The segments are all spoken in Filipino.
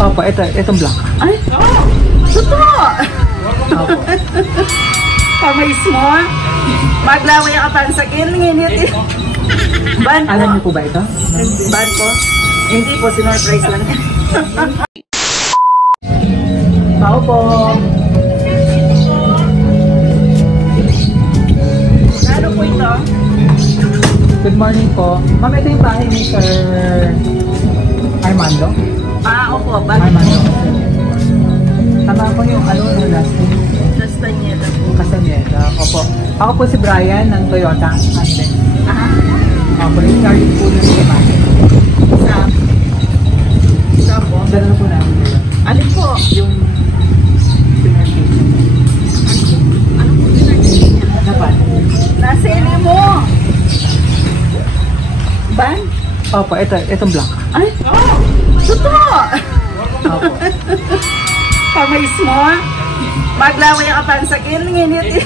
Opo, itong black. Ay, totoo! Opo. Kamay mo. Maglaway ang kapansakin. Nginit eh. Ban po. Alam niyo po ba ito? Ban po? Hindi po, sinurprise lang. Tao po. Ano po ito? Good morning po. Ma'am, ito yung bahay ni Sir Armando. Opo. Ban Armando. Tama po yung last name. Castañeda po. Castañeda. Opo. Ako po si Brian ng Toyota. Opo, rin-charging po na yung bahay. Isa po? Dala po namin. Alin po? Yung pinarcation. Ano po pinarcation? Dapat. Nasa ili mo. Ban? Opo, itong black. Ay, totoo! Opo. Kamay mo. Maglaway ang kapansakin. Nginit eh.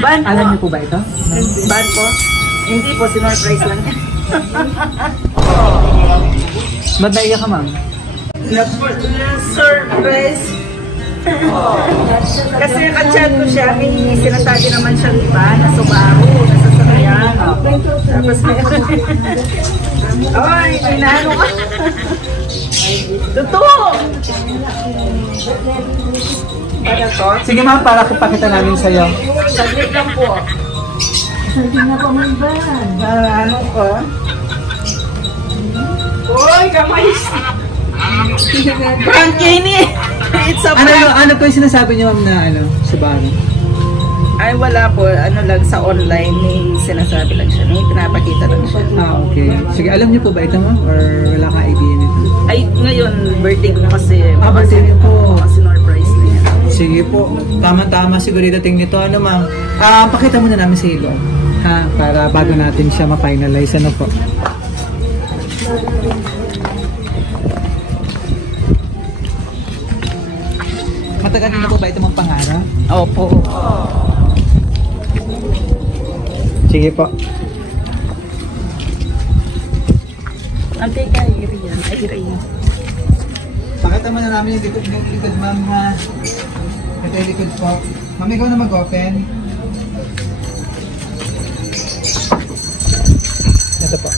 Ban po? Alam niyo po ba ito? Ban po? Hindi po, sinurprise lang. Ba't naiyak ka, ma'am? Surprise! Kasi ka-chat ko siya, may sinasabi naman siya iba na Subaru, nasasakyan. Tapos ay, inano ka. Totoo! Para to? Sige ma'am, para kupakita namin sa'yo. Saglit lang po. Hindi na pa man ba? Ano ko? Uy, kamay! Frankini! It's a prank! Ano po yung sinasabi niyo ma'am na Subaru? Ay, wala po. Ano lang, sa online, may sinasabi lang siya. May pinapakita lang siya. Okay. Sige, alam niyo po ba ito ma'am? Or wala ka idea nito? Ay, ngayon, birthday ko kasi. Birthday niyo po. Kasi surprise na yan. Sige po. Tama-tama siguro dating nito. Ano ma'am? Pakita muna namin sa ilo. Ha? Para bago natin siya ma-finalize. Ano po? Matagal na po ba ito mong pangarap? Opo. Sige po. Ante ka, iri yan. Ay, iri yan. Pakita muna namin yung likod ma'am ha. Ito yung likod po. Ma'am, ikaw na mag-open. Ito po.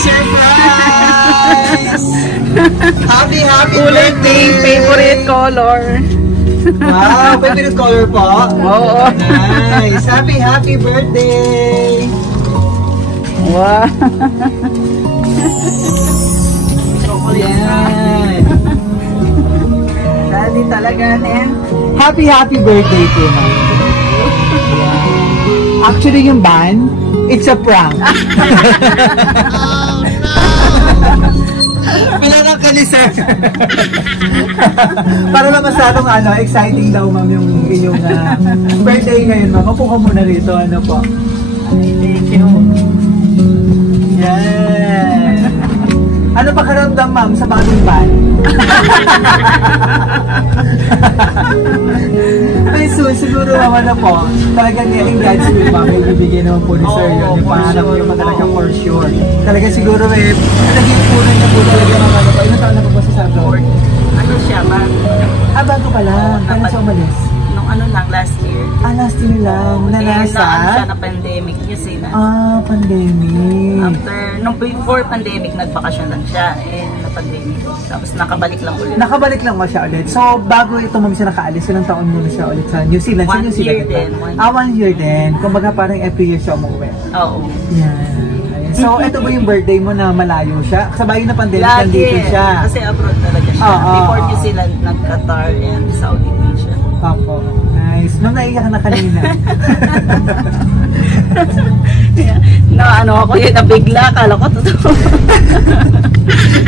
Surprise! Happy Kulay birthday! pink, favorite color. Wow, favorite color po? Oo. Nice! Happy birthday! Wow. Yan! Daddy talaga, Nen. Happy birthday po, ma'am. Actually, yung band, it's a prank. Pinanang ka ni sir. Para naman masyadong exciting daw ma'am yung iyong birthday ngayon ma'am. Mapo ka muna rito, ano po. Thank you. Yan. Ano pa karamdam ma'am sa bagong band? Ay, soon, siguro naman na po. Talagang in God's will ma'am, may bibigyan naman po ni sir yun. Yung pangarap niyo pa talaga for sure. Talaga siguro naging punan niya po talaga ng ano pa. Ilang taon na po ba si Sabro? Ano siya, Bago pa lang. Kailan siya umalis? nung ano lang, last year. Last year lang. Na ano siya Nanasa? na pandemic kasi na. Pandemic. After, nung before pandemic, nagbakasyon lang siya. Na pandemic. Tapos nakabalik lang ulit. Nakabalik lang mo siya ulit. So, bago ito mami siya nakaalis, ilang taon mo na siya ulit sa New Zealand? Sa New Zealand 1 year din. 1 year din. Kumbaga parang every year siya umuwi. Oo. Yan. Ayan. So, ito ba yung birthday mo na malayo siya? Kasabay na pandemic, Lagi. nandito siya. Kasi abroad talaga siya. Before New Zealand, nag-Qatar and Saudi din siya. Opo. Nice. Nung naiyak na kanina. Na ano ako yun, nabigla. Kala ko totoo.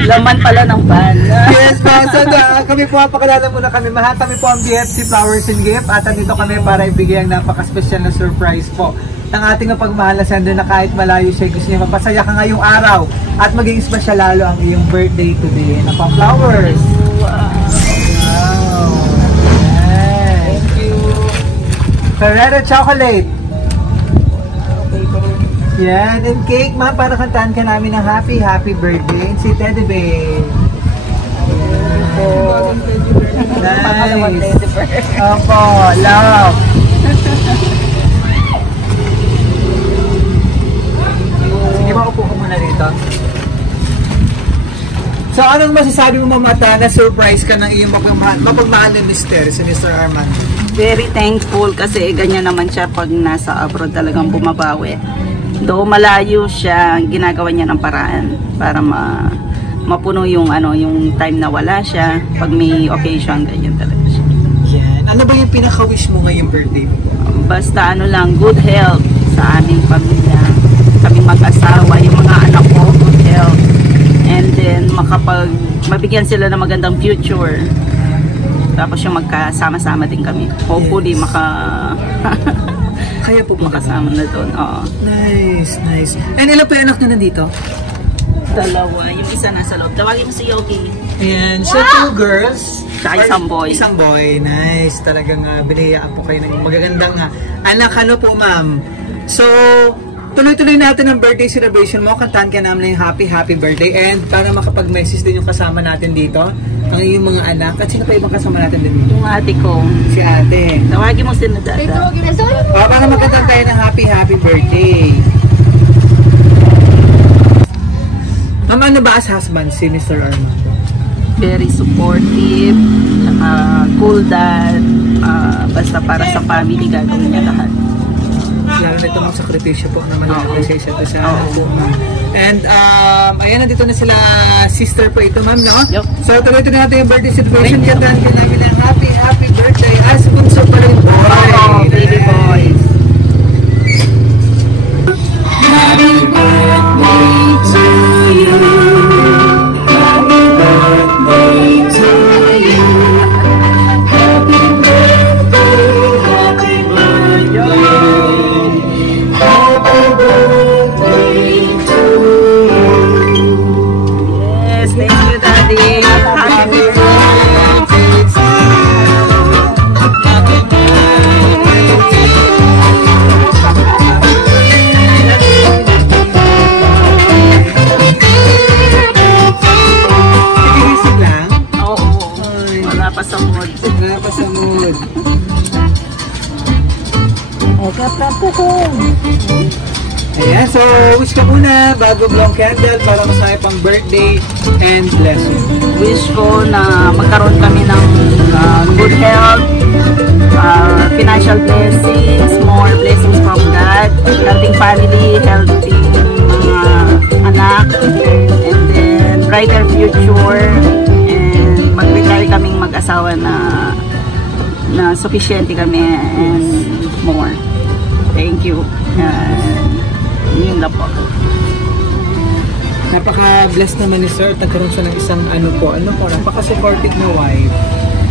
Laman pala ng van. Yes, ma'am. So, kami po, pakilala muna kami. Mahal, kami po ang BFC Flowers and Gift. At nandito kami para ibigay ang napaka-special na surprise po ng ating pagmahal na sender na kahit malayo siya, gusto niya mapasaya ka ngayong araw at maging special lalo ang iyong birthday today na pang flowers. Wow. Wow. Yes. Thank you. Ferrero chocolate. Yan, and cake, ma'am, para kantahan ka namin ng happy birthday. Si Teddy Bear. Nice. Opo, love. Sige, maupo ko muna dito. So, anong masasabi mo, mamata, na surprise ka ng iyong mapagmahal na mister, si Mr. Arman? Very thankful kasi ganyan naman siya pag nasa abroad, talagang bumabawi. Though malayo siya, ginagawa niya ng paraan para mapuno yung yung time na wala siya. Pag may occasion, ganyan talaga siya. Yan. Ano ba yung pinaka-wish mo ngayong birthday mo? Basta lang, good health sa aming pamilya. Kaming mag-asawa, yung mga anak ko, good health. And then mabigyan sila ng magandang future. Tapos yung magkasama-sama din kami. Hopefully Kaya po makasama na doon. Oo. Nice. And ilan po yung anak na nandito? Dalawa. Yung isa nasa loob. Tawagin mo si Yogi. Ayan. So, 2 girls. Tsaka isang boy. Isang boy. Nice. Talagang binayaan po kayo ng magagandang anak. Ano po, ma'am? So, tuloy-tuloy natin ang birthday celebration mo. Kantahan ka namin ng happy birthday. And para makapag-message din yung kasama natin dito, ang iyong mga anak. At sino pa ibang kasama natin din dito? Yung ate ko. Si ate. Tawagin mo si Nadada. Para magkantahan tayo ng happy birthday. Ma'am, ano ba as husband si Mr. Arman? Very supportive. Cool dad. Basta para sa family gagawin niya lahat. Lalo na itong sakripisyo po na malaki sa isa't isa. And ayan, nandito na sila sister po ito, ma'am, no? Yep. So tuloy-tuloy natin yung birthday celebration. Kantahan ka namin ng happy birthday. As bunso pa rin boy. Oh, baby boy. Happy birthday to you. Happy birthday to you. Happy birthday, happy birthday. Happy birthday to you. Yes, thank you, Daddy. Happy birthday. Tigisig lang. Oo. Wala pa sa mood. Wala pa sa mood. Ayan, so wish ka muna bago blow candle para masaya pang birthday and blessing. Wish ko na magkaroon kami ng good health, financial blessings, more blessings from God, healthy family, healthy mga anak, and then brighter future, and mag-retire kaming mag-asawa na sufficiente kami and more. Thank you. Yun lang po. Napaka-blessed naman ni Sir at nagkaroon siya ng isang napaka-supportive na wife.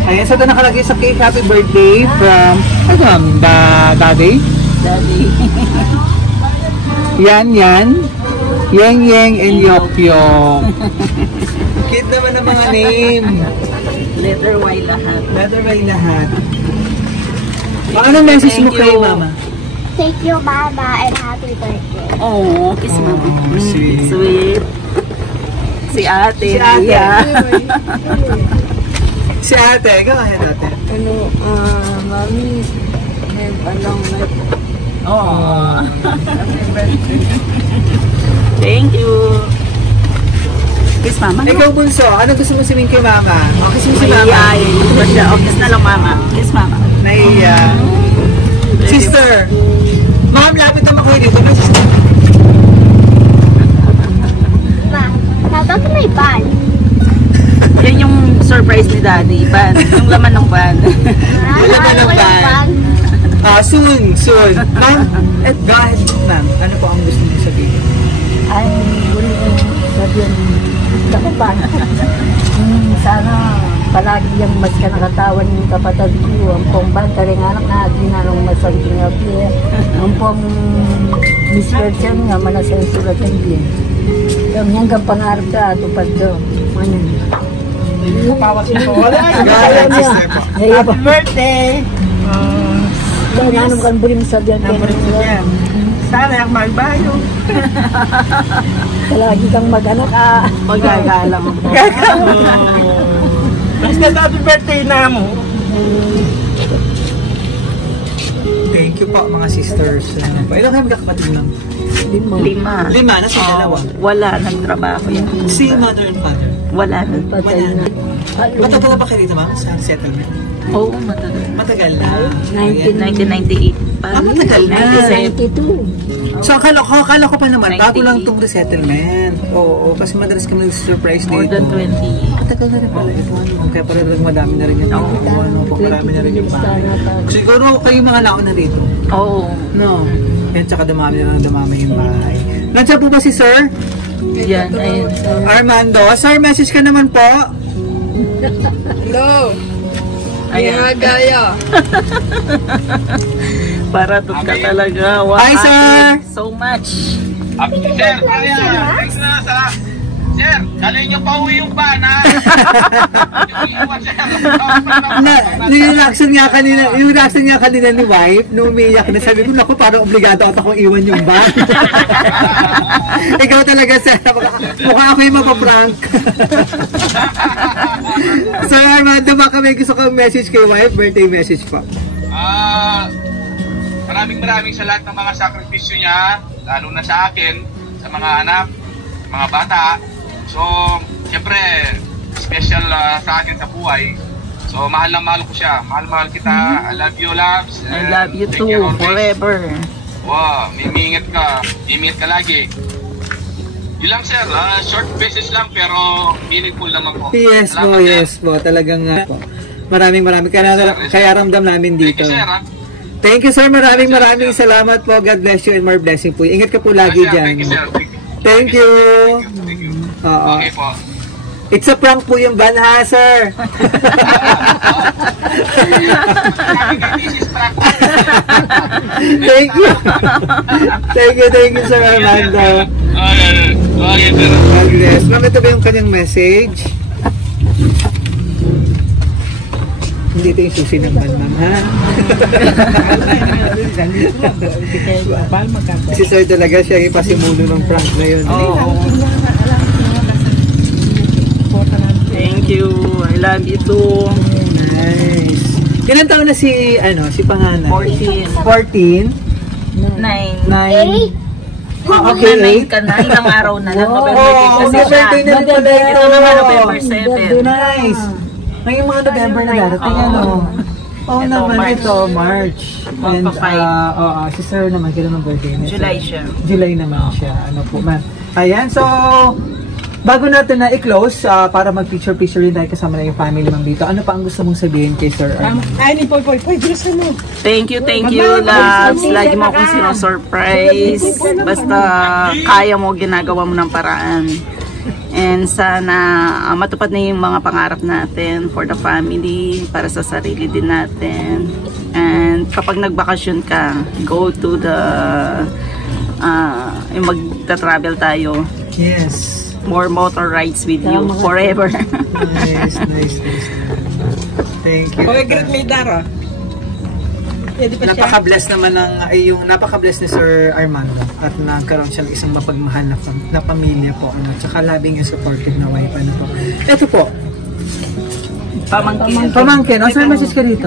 Ayan, so ito nakalagay sa cake, happy birthday from, Daddy? Daddy. Yan, Yeng, and Yok. Cute naman ang mga name. Letter Y lahat. Letter Y lahat. Anong message mo Thank kay you. Mama? Thank you, Mama, and happy birthday. Oh, kiss mama. Sweet. Sweet. Si ate. Si ate. Yeah. Si ate, ikaw kaya ate. Mami, may palong na. Oh. Thank you. Kiss mama. Ikaw bunso, ano gusto mo sabihin kay Mama? O, kiss mo si Mama. Mahihayin. Hindi ba siya? Oh, kiss na lang mama. Kiss mama. Naiya. Sister, ma'am, lapit naman kayo dito. May sister. Ma, bakit may ban? Yan yung surprise ni Daddy. Van. Yung laman ng van. Laman ng ban. Soon. Ma'am, go ahead, ma'am. Ano po ang gusto niyo sabihin? Ay, huli sabihin, ako ba? Sana palagi yung mas kanakatawan yung kapatid ko. Ang pong bantari nga anak na ginanong masanting nga piya. Ang pong misversion nga manasang sulatan din. Yung hanggang pangarap ka, tupad do. Ano? Go ahead, sister po. Happy birthday! Dahil nga naman bulim sa biyan. Sana yung magbayo. Lagi kang mag-ano ka. Magagala mo po. Basta happy birthday na mo. Thank you po mga sisters. Ilan kayo magkakapatid lang? 5. 5, nasa dalawa. Wala, nagtrabaho yan. Si mother and father. Wala na. Patay na. Matagal na ba kayo dito, ma'am? Sa settlement? Oo, matagal. Matagal na. 1998. Matagal na. 92. So akala ko pa naman, bago 98. lang itong resettlement. Oo, kasi madalas kami surprise dito. More than 20. Matagal na rin pala ito. Kaya pala rin madami na rin yung marami na rin yung bahay. Siguro kayo mga nauna dito. Oo. No. Yan, tsaka dumami yung bahay. Nandiyan po ba si Sir? Yan, ayun. Armando. Sir, message ka naman po. Hello! Ayan. Gaya! Para to ka talaga. Wow. Hi, sir! So much. Sir, thanks na sa... Sir, dali nyo pa uwi yung van, ha? Yung reaction nga kanina ni wife, nung umiiyak na, sabi ko, naku, parang obligado ako iwan yung van. Ikaw talaga, sir. Mukha ako yung mapaprank. Sir Armando, baka may gusto kong message kay wife, birthday message po. Maraming sa lahat ng mga sakripisyo niya, lalo na sa akin, sa mga anak, mga bata. So, siyempre, special sa akin sa buhay. So, mahal na mahal ko siya. Mahal kita. I love you, loves. I love you too, forever. Wow, mimingit ka. Mimingit ka lagi. Yun lang, sir. Short message lang, pero meaningful naman po. Yes po, Salamat, yes po. Talagang po. Maraming. Kaya ramdam namin dito. Thank you, sir. Thank you, sir. Maraming salamat po. God bless you and more blessing po. Ingat ka po lagi dyan. Thank you, sir. Thank you. Thank you. Oo. Okay po. It's a prank po yung van, ha, sir? Thank you. Thank you, Sir Armando. Okay, sir. God bless. Ma'am, ito ba yung kanyang message? Hindi ito yung susi ng van, ma'am, ha? Si Sir talaga siya yung ipasimulo ng prank na yun. Thank you. I love you too. Nice. Ilan taon na si panganay? 14. 14? 9. 9? Okay, 9 ka na. Ilang araw na lang. November 8 kasi siya. November na rin pala ito. Ito naman November 7. Nice. Ngayong mga November na darating, Oo Ito, naman, March. ito, March. And, si Sir naman, kailan ang birthday niya? July siya. July naman siya. Ano po, man. Ayan, so, bago natin na i-close, para mag-picture-picture rin tayo kasama na yung family ma'am dito. Ano pa ang gusto mong sabihin kay Sir? Ay, ni Poy, bilisan mo. Thank you, loves. Lagi mo akong sino-surprise. Basta kaya mo, ginagawa mo ng paraan. And sana matupad na yung mga pangarap natin for the family, para sa sarili din natin. And kapag nagbakasyon ka, go to the yung magta-travel tayo. Yes. More motor rides with you forever. Nice. Thank you. Okay, great may Dara. Napaka-bless naman yung napaka-bless ni Sir Armando at nagkaroon siya ng isang mapagmahal na pamilya po, tsaka labing yung supportive na wife, po. Ito po. Pamangkin. Saan message ka dito?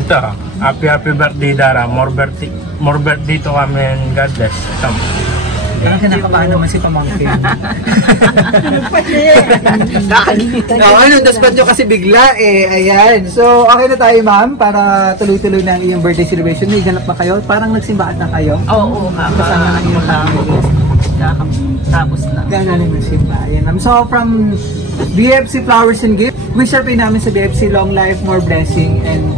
Ito, happy birthday Dara. More birthday to kami and God bless. Parang kinakabahan naman si pamangkin. Daspat nyo kasi bigla ayan. So, okay na tayo ma'am para tuloy-tuloy na ang iyong birthday celebration. May ganap ba kayo? Parang nagsimbahan na kayo? Oo, Kasama ng iyong family. Tapos na. Gano'n naman simbahan. So, from BFC Flowers and Gift, wish share namin sa BFC long life, more blessing, and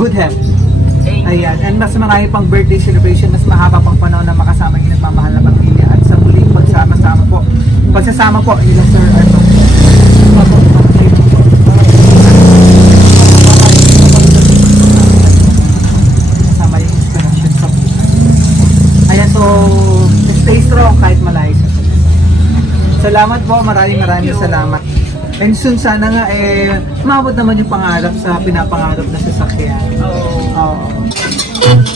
good health. Ayan, and mas marami pang birthday celebration, mas mahaba pang panahon na makasama yung nagmamahal na pamilya at sa muling pagsasama po nila Sir Armando. Kasama yung inspiration sa buhay. Ayan, so stay strong kahit malayo sa. Salamat po, maraming salamat. And soon sana nga maabot naman yung pangarap sa pinapangarap na sasakyan. Oo.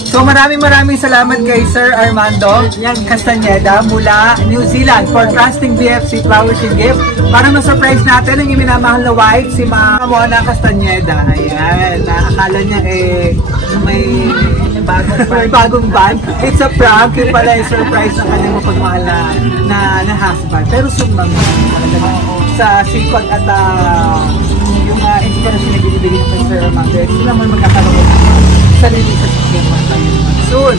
So maraming salamat kay Sir Armando Castañeda mula New Zealand for trusting BFC Flowers and Gift para ma-surprise natin ang minamahal na wife si Ma'am Mona Castañeda. Ayan, akala niya may bagong band. It's a prank, yung pala yung surprise ng kanyang mapagmahal na husband. Pero soon sa sipag at yung inspiration na binibigay ng Sir Armando, sila mo magkakaroon ng sarili sa sistema soon.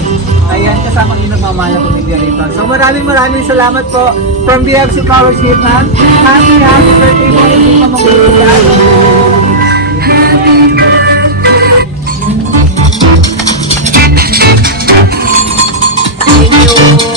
Ayan, kasama din nagmamahal na pamilya rito. So maraming salamat po from BFC Flowers Gift, ma'am. Happy birthday po yung pamangulugan. Thank you.